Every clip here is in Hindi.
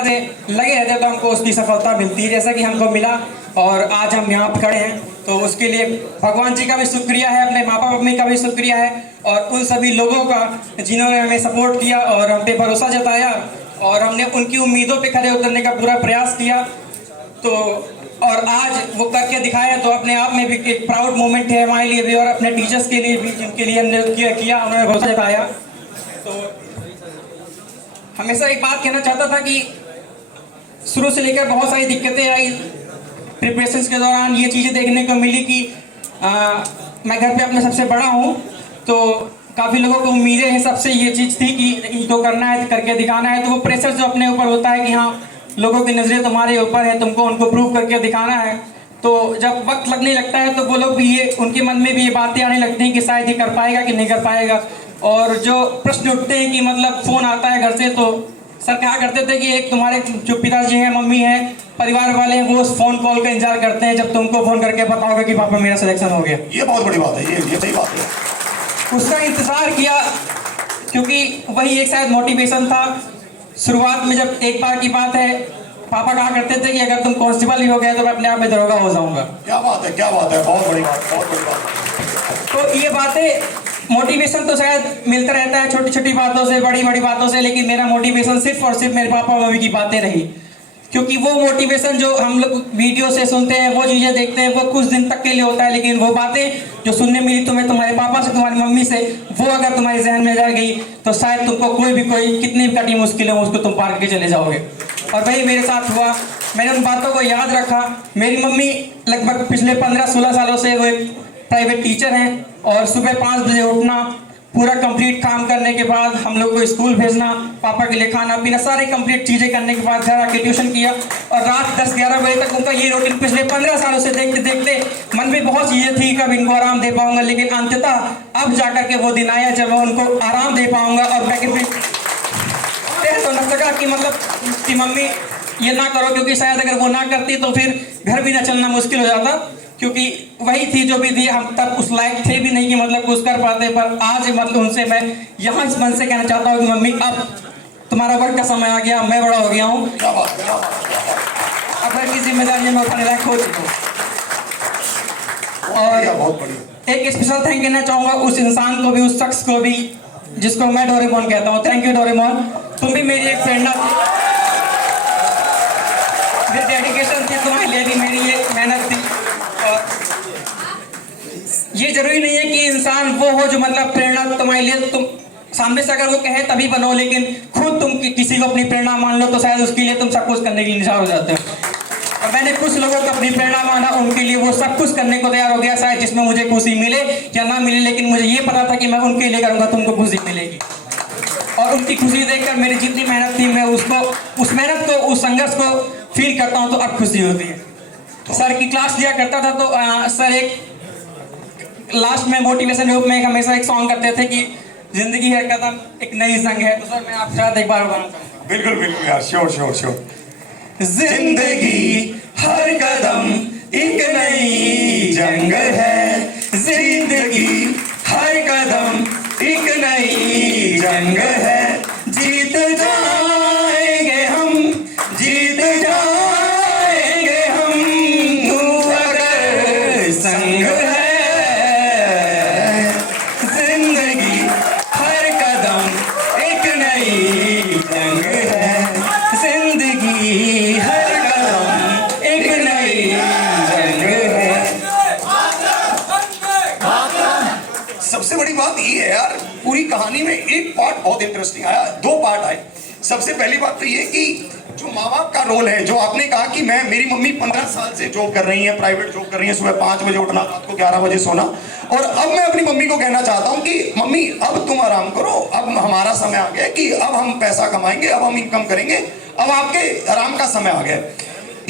लगे रहते तो हमको उसकी सफलता मिलती है, जैसा कि हमको मिला और आज हम यहाँ पर खड़े हैं। तो उसके लिए भगवान जी का भी शुक्रिया है, अपने माँ बाप मम्मी का भी शुक्रिया है और उन सभी लोगों का जिन्होंने हमें सपोर्ट किया और हम पे भरोसा जताया और हमने उनकी उम्मीदों पे खड़े उतरने का पूरा प्रयास किया। तो और आज वो करके दिखाया, तो अपने आप में भी एक प्राउड मोमेंट है हमारे लिए भी और अपने टीचर्स के लिए भी, जिनके लिए हमने किया उन्होंने भरोसा जताया। तो हमेशा एक बात कहना चाहता था कि शुरू से लेकर बहुत सारी दिक्कतें आई, प्रिपरेशंस के दौरान ये चीज़ें देखने को मिली कि मैं घर पे अपने सबसे बड़ा हूँ, तो काफ़ी लोगों को उम्मीदें हैं, सबसे ये चीज़ थी कि इनको करना है, करके दिखाना है। तो वो प्रेशर जो अपने ऊपर होता है कि हाँ लोगों की नज़रें तुम्हारे ऊपर है, तुमको उनको प्रूव करके दिखाना है। तो जब वक्त लगने लगता है तो वो लोग भी ये, उनके मन में भी ये बातें आने लगती हैं कि शायद ये कर पाएगा कि नहीं कर पाएगा। और जो प्रश्न उठते हैं कि मतलब फ़ोन आता है घर से, तो सर कहा करते थे कि एक तुम्हारे जो पिताजी हैं, मम्मी हैं, परिवार वाले हैं, वो उस फ़ोन कॉल का इंतजार करते हैं जब तुमको फ़ोन करके बताओगे कि पापा मेरा सिलेक्शन हो गया। ये बहुत बड़ी बात है, ये सही बात है। उसका इंतज़ार किया क्योंकि वही एक शायद मोटिवेशन था। शुरुआत में जब एक बार की बात है, पापा कहा करते थे कि अगर तुम कांस्टेबल ही हो गए तो मैं अपने आप में दरोगा हो जाऊंगा। क्या बात है, क्या बात है, बहुत बड़ी बात, बहुत बड़ी बात। तो ये बातें, मोटिवेशन तो शायद मिलता रहता है छोटी छोटी बातों से, बड़ी बड़ी बातों से, लेकिन मेरा मोटिवेशन सिर्फ और सिर्फ मेरे पापा मम्मी की बातें रही। क्योंकि वो मोटिवेशन जो हम लोग वीडियो से सुनते हैं, वो चीज़ें देखते हैं, वो कुछ दिन तक के लिए होता है, लेकिन वो बातें जो सुनने मिली तुम्हें तुम्हारे पापा से, तुम्हारी मम्मी से, वो अगर तुम्हारे जहन में रह गई तो शायद तुमको कोई कितनी भी कठिन मुश्किलें हो उसको तुम पार करके चले जाओगे। और वही मेरे साथ हुआ, मैंने उन बातों को याद रखा। मेरी मम्मी लगभग पिछले 15-16 सालों से वो एक प्राइवेट टीचर हैं और सुबह 5 बजे उठना, पूरा कंप्लीट काम करने के बाद हम लोग को स्कूल भेजना, पापा के लिए खाना पीना, सारे कंप्लीट चीज़ें करने के बाद घर आके ट्यूशन किया और रात 10-11 बजे तक उनका ये रूटीन पिछले 15 सालों से देखते देखते मन में बहुत चीज़ें थी कब इनको आराम दे पाऊंगा, लेकिन अंततः अब जाकर के वो दिन आया जब मैं उनको आराम दे पाऊंगा। और मैं तो न सका कि मतलब कि मम्मी ये ना करो, क्योंकि शायद अगर वो ना करती तो फिर घर भी ना चलना मुश्किल हो जाता, क्योंकि वही थी जो भी थी। हम तब उस लायक थे भी नहीं कि मतलब कुछ कर पाते, पर आज मतलब उनसे मैं यहाँ इस मन से कहना चाहता हूँ कि मम्मी अब तुम्हारा वर्क का समय आ गया, मैं बड़ा हो गया हूँ, अब घर की जिम्मेदारी में उठाने लायक हो चुका हूँ। और एक स्पेशल थैंक कहना चाहूँगा उस इंसान को भी, उस शख्स को भी जिसको मैं डोरेमोन कहता हूँ। थैंक यू डोरेमोन, तुम भी मेरी एक प्रेरणा थी, डेडिकेशन थी, तुम्हारे लिए भी मेरी एक मेहनत थी। और ये जरूरी नहीं है कि इंसान वो हो जो मतलब प्रेरणा तुम्हारे लिए, तुम सामने से अगर वो कहे तभी बनो, लेकिन खुद तुम किसी को अपनी प्रेरणा मान लो तो शायद उसके लिए तुम सब कुछ करने के लिए निशान हो जाते हो। और मैंने कुछ लोगों को अपनी प्रेरणा माना, उनके लिए वो सब कुछ करने को तैयार हो गया, शायद जिसमें मुझे खुशी मिले या ना मिले, लेकिन मुझे ये पता था कि मैं उनके लिए करूँगा तुमको खुशी मिलेगी। और उनकी खुशी देखकर मेरी जितनी मेहनत थी, मैं उसको, उस मेहनत को, उस संघर्ष को फील करता हूँ तो अब खुशी होती है। सर की क्लास लिया करता था तो सर एक लास्ट में मोटिवेशन रूप में हमेशा एक सॉन्ग करते थे कि जिंदगी है कदम एक नई जंग है। तो सर मैं आपके साथ एक बार बताना चाहूँगा। बिल्कुल बिल्कुल यार, श्योर श्योर श्योर। जिंदगी हर कदम एक नई जंग है, जिंदगी हर कदम एक नई जंग है, जीत जाएंगे हम, जीत जाएंगे हम, तू अगर संग है। जिंदगी हर कदम एक नई जंग है, जिंदगी हर कदम एक नई जंग है। सबसे बड़ी बात ये है यार, पूरी कहानी में एक पार्ट बहुत इंटरेस्टिंग आया, 2 पार्ट आए। सबसे पहली बात तो ये कि जो माँ बाप का रोल है, जो आपने कहा कि मेरी मम्मी 15 साल से जॉब कर रही है, प्राइवेट जॉब कर रही है, सुबह 5 बजे उठना, रात को 11 बजे सोना, और अब मैं अपनी मम्मी को कहना चाहता हूँ कि मम्मी अब तुम आराम करो, अब हमारा समय आ गया कि अब हम पैसा कमाएंगे, अब हम इनकम करेंगे, अब आपके आराम का समय आ गया।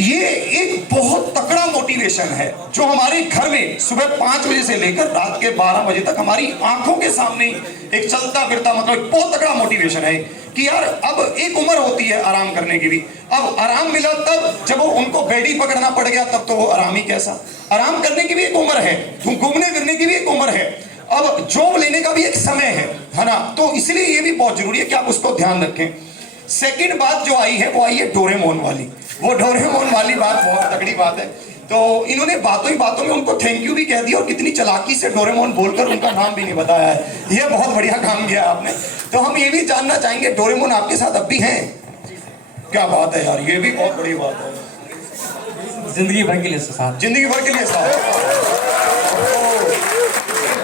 ये एक बहुत तगड़ा मोटिवेशन है जो हमारे घर में सुबह 5 बजे से लेकर रात के 12 बजे तक हमारी आंखों के सामने एक चलता फिरता, मतलब बहुत तगड़ा मोटिवेशन है कि यार अब एक उम्र होती है आराम करने की भी। अब आराम मिला तब जब वो उनको बेडी पकड़ना पड़ गया, तब तो वो आराम ही कैसा। आराम करने की भी एक उम्र है, घूमने फिरने की भी एक उम्र है, अब जॉब लेने का भी एक समय है ना। तो इसलिए ये भी बहुत जरूरी है कि आप उसको ध्यान रखें। सेकंड बात जो आई है वो आई है डोरेमोन वाली। वो डोरेमोन वाली बात बहुत तगड़ी बात है। तो इन्होंने बातों ही बातों में उनको थैंक यू भी कह दिया और कितनी चालाकी से डोरेमोन बोलकर उनका नाम भी नहीं बताया है। ये बहुत बढ़िया काम किया आपने। तो हम ये भी जानना चाहेंगे डोरेमोन आपके साथ अब भी हैं? क्या बात है यार, ये भी बहुत बड़ी बात है। जिंदगी भर के लिए साथ, जिंदगी भर के लिए साथ।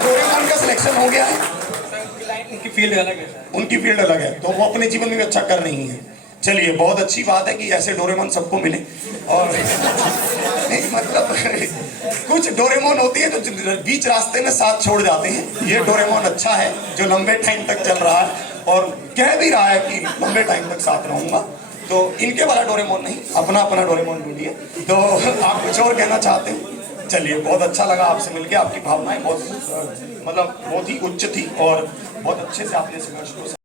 डोरेमोन का सिलेक्शन हो गया है। उनकी फील्ड अलग है, उनकी फील्ड अलग है तो वो अपने जीवन में भी अच्छा कर रही है। चलिए बहुत अच्छी बात है कि ऐसे डोरेमोन सबको मिले। और नहीं मतलब कुछ डोरेमोन होती है जो बीच रास्ते में साथ छोड़ जाते हैं। ये डोरेमोन अच्छा है जो लंबे टाइम तक चल रहा है और कह भी रहा है कि लंबे टाइम तक साथ रहूंगा। तो इनके वाला डोरेमोन नहीं, अपना अपना डोरेमोन ढूंढिए। तो आप कुछ और कहना चाहते हैं? चलिए बहुत अच्छा लगा आपसे मिलके। आपकी भावनाएं बहुत मतलब बहुत ही उच्च थी और बहुत अच्छे से आपने संघर्ष को